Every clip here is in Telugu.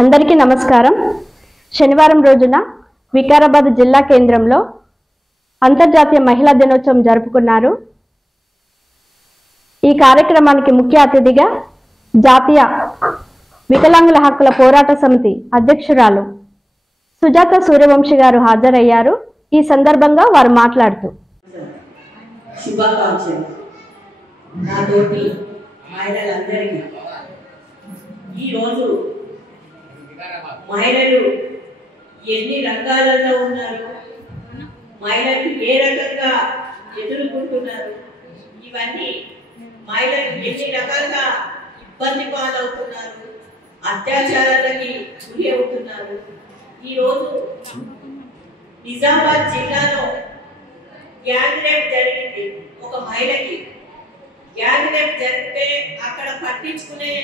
అందరికీ నమస్కారం. శనివారం రోజున వికారాబాద్ జిల్లా కేంద్రంలో అంతర్జాతీయ మహిళా దినోత్సవం జరుపుకున్నారు. ఈ కార్యక్రమానికి ముఖ్య అతిథిగా జాతీయ వికలాంగుల హక్కుల పోరాట సమితి అధ్యక్షురాలు సుజాత సూర్యవంశి గారు హాజరయ్యారు. ఈ సందర్భంగా వారు మాట్లాడుతూ శుభాకాంక్షలు నాతోటి మహిళలందరికీ. ఈరోజు మహిళలు ఎన్ని రంగాలలో ఉన్నారు, మహిళలు ఏ రకంగా ఎదుర్కొంటున్నారు, ఇవన్నీ మహిళలు ఎన్ని రకాలుగా ఇబ్బంది పాలవుతున్నారు, అత్యాచారాలకి గురి అవుతున్నారు. ఈరోజు నిజామాబాద్ జిల్లాలో గ్యాంగ్ రేప్ జరిగింది. ఒక మహిళకి గ్యాంగ్ రేప్ జరిగితే అక్కడ పట్టించుకునే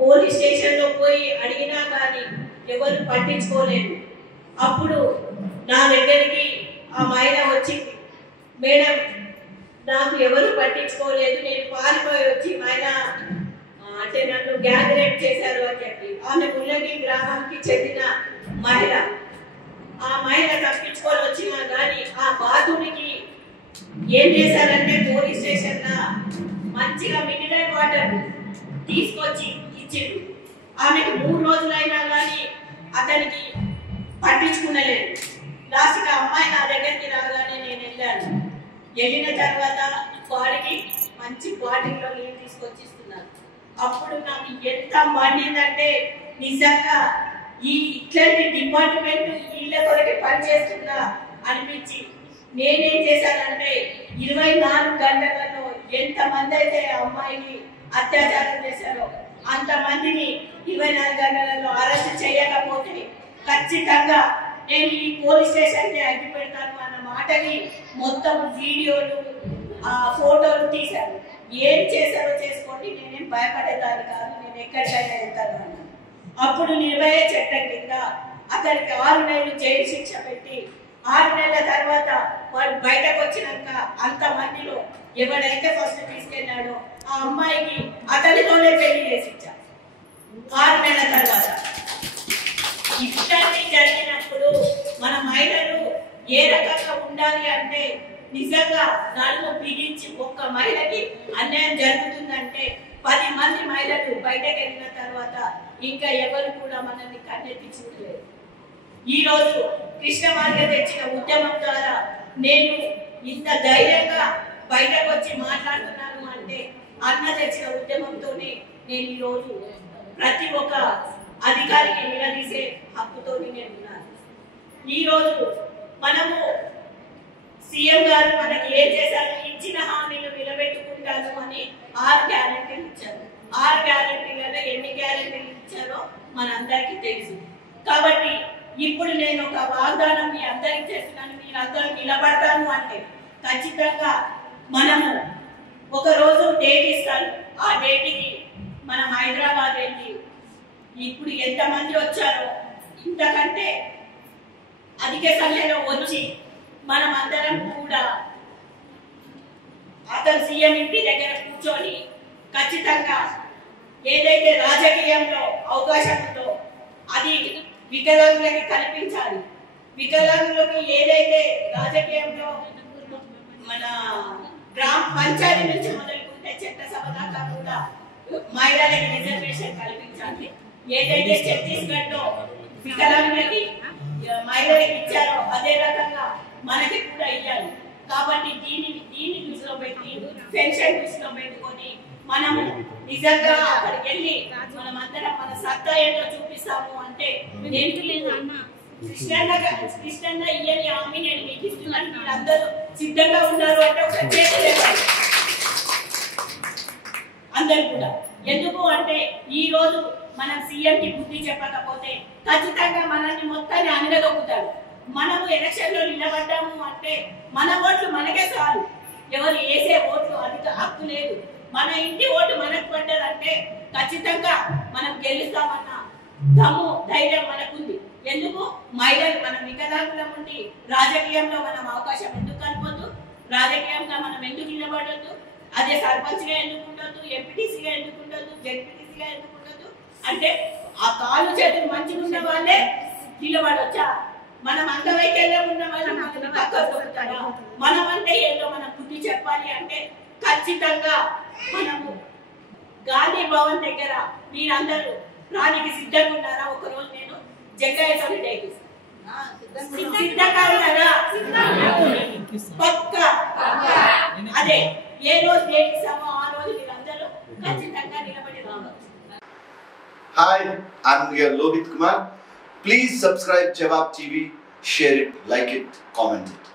పోలీస్ స్టేషన్ లో పోయి అడిగినా కానీ ఎవరు పట్టించుకోలేదు. అప్పుడు నా దగ్గరికి ఆ మహిళ వచ్చింది, మేడం నాకు ఎవరు పట్టించుకోలేదు, నేను పారిపోయి వచ్చి మహిళ అంటే నన్ను గ్యాంగ్ రేప్ చేశారు అని చెప్పి. ఆమె ముల్లగి గ్రామానికి చెందిన మహిళ. ఆ మహిళ తప్పించుకొని వచ్చినా కానీ ఆ బాధుడికి ఏం చేశారంటే పోలీస్ స్టేషన్ లా మంచిగా మినరల్ వాటర్ తీసుకొచ్చి ఇచ్చిండు. ఆమెకు 3 రోజులైనా కానీ అతనికి పట్టించుకునలేదు. లాస్ట్గా అమ్మాయి నా దగ్గరికి రాగానే నేను వెళ్ళాను. వెళ్ళిన తర్వాత వాడికి మంచి బాటిల్లో నీళ్ళు తీసుకొచ్చి ఇస్తున్నాను. అప్పుడు నాకు ఎంత మండిందంటే నిజంగా ఇట్లాంటి డిపార్ట్మెంట్ వీళ్ళ కొరకే పనిచేస్తుందా అనిపించి నేనేం చేశానంటే 24 గంటలలో ఎంతమంది అయితే అమ్మాయిని అత్యాచారం చేశారో అంతమందిని 24 గంటలలో అరెస్ట్ చేయకపోతే ఖచ్చితంగా నేను ఈ పోలీస్ స్టేషన్ని అడ్డు పెడతాను అన్న మాటని మొత్తం వీడియోలు ఫోటోలు తీశాను. ఏం చేశారో చేసుకోండి, నేనేం భయపడేదాన్ని కాదు, నేను ఎక్కడికైనా వెళ్తాను అన్న. అప్పుడు నిర్భయ చట్టం కింద అతనికి 6 నెలలు జైలు శిక్ష పెట్టి 6 నెలల తర్వాత వాడు బయటకు వచ్చినాక అంతమందిలో ఎవడైతే ఫస్ట్ తీసుకెళ్ళాడో ఆ అమ్మాయికి అతనితోనే పెళ్లి చేసి ఇచ్చారు 6 నెలల తర్వాత. ఇట్లాంటి జరిగినప్పుడు మన మహిళలు ఏ రకంగా ఉండాలి అంటే నిజంగా నడుము బిగించి ఒక్క మహిళకి అన్యాయం జరుగుతుందంటే 10 మంది మహిళలు బయటకు వెళ్ళిన తర్వాత ఇంకా ఎవరు కూడా మనల్ని కన్నెత్తి చూడలేదు. ఈ రోజు కృష్ణమార్గ తెచ్చిన ఉద్యమం ద్వారా నేను ఇంత ధైర్యంగా బయటకు వచ్చి మాట్లాడుతున్నాను అంటే అన్న తెచ్చిన ఉద్యమంతోనే నేను ఈ రోజు ప్రతి ఒక్క అధికారికి నిలదీసే హక్కుతోని నేను ఉన్నాను. ఈ రోజు మనము సీఎం గారు మనకి ఏం చేశారు, ఇచ్చిన హామీలు నిలబెట్టుకుంటాను అని 6 గ్యారెంటీలు ఇచ్చారు. 6 గ్యారెంటీలలో ఎన్ని గ్యారెంటీలు ఇచ్చారో మనందరికీ తెలుసు. కాబట్టి ఇప్పుడు నేను ఒక వాగ్దానం మీ అందరికి చేస్తున్నాను, మీరందరూ నిలబడతాను అంటే ఖచ్చితంగా మనము ఒక రోజు డేట్ ఇస్తాను. ఆ డేట్కి మనం హైదరాబాద్ వెళ్ళి ఇప్పుడు ఎంతమంది వచ్చారో ఇంతకంటే అధిక సంఖ్యలో వచ్చి మనం అందరం కూడా అతను సీఎం ఇంటి దగ్గర కూర్చొని ఖచ్చితంగా ఏదైతే రాజకీయంలో అవకాశం ఉందో అది వికలాంగులకి కల్పించాలి. వికలాంగులకు ఏదైతే రాజకీయంలో మన గ్రామ పంచాయతీ నుంచి మొదలుకుంటే చట్టసభ దాకా కూడా మహిళలకి రిజర్వేషన్ కల్పించాలి. ఏదైతే ఛత్తీస్గఢ్ లో వికలాంగులకి మహిళలకి ఇచ్చారో అదే రకంగా మనకి కూడా ఇవ్వాలి. కాబట్టి దీన్ని దృష్టిలో పెట్టి పెన్షన్ దృష్టిలో పెట్టుకొని మనము నిజంగా అక్కడికి వెళ్ళి మనం అందరం మన సత్తా ఏంటో చూపిస్తాము అంటే కృష్ణన్న ఇయ్యని హామీ నేను మీకు ఇస్తున్నాను, మీరు అందరూ సిద్ధంగా ఉన్నారు అంటే ఒక చేతులేవాలి అందరు కూడా. ఎందుకు అంటే ఈ రోజు మనం సీఎం కి బుద్ధి చెప్పకపోతే ఖచ్చితంగా మనల్ని మొత్తాన్ని అనగదొక్కుతారు. మనము ఎలక్షన్ లో నిలబడ్డాము అంటే మన ఓట్లు మనకే చాలు, ఎవరు వేసే ఓట్లు అది హక్కు లేదు. మన ఇంటి ఓటు మనకు పడ్డదంటే ఖచ్చితంగా మనం గెలుస్తామన్న దమ్ము ధైర్యం మనకుంది. ఎందుకు మహిళలు మనం వికలాంగులం ఉండి రాజకీయంలో మనం అవకాశం ఎందుకు కనుకోవద్దు, రాజకీయంగా మనం ఎందుకు నిలబడద్దు, అదే సర్పంచ్గా ఎందుకు ఉండొద్దు, ఎంపీటీసీగా ఎందుకు ఉండొద్దు, జెడ్పీటీసీగా ఎందుకు ఉండొద్దు అంటే ఆ కాళ్ళు చేతులు మంచిగా ఉన్న వాళ్ళే నిలబడొచ్చా? మనం అంగవైకల్యం ఉన్న వాళ్ళని పక్కన మనం అంటే ఏంటో మనం బుద్ధి చెప్పాలి అంటే ఖచ్చితంగా మనము గాంధీ భవన్ దగ్గర మీరందరూ రానికి సిద్ధంగా ఉన్నారా? ఒకరోజు నేను జగ్గయ్య సమితి సిద్ధంగా ఉన్నారా? పక్క అదే ఏ రోజు డేట్ ఇస్తామో ఆ రోజు మీరందరూ ఖచ్చితంగా నిలబడి రావచ్చు. Hi, I'm here Lohit Kumar. Please subscribe Jawab TV, share it, like it, comment it.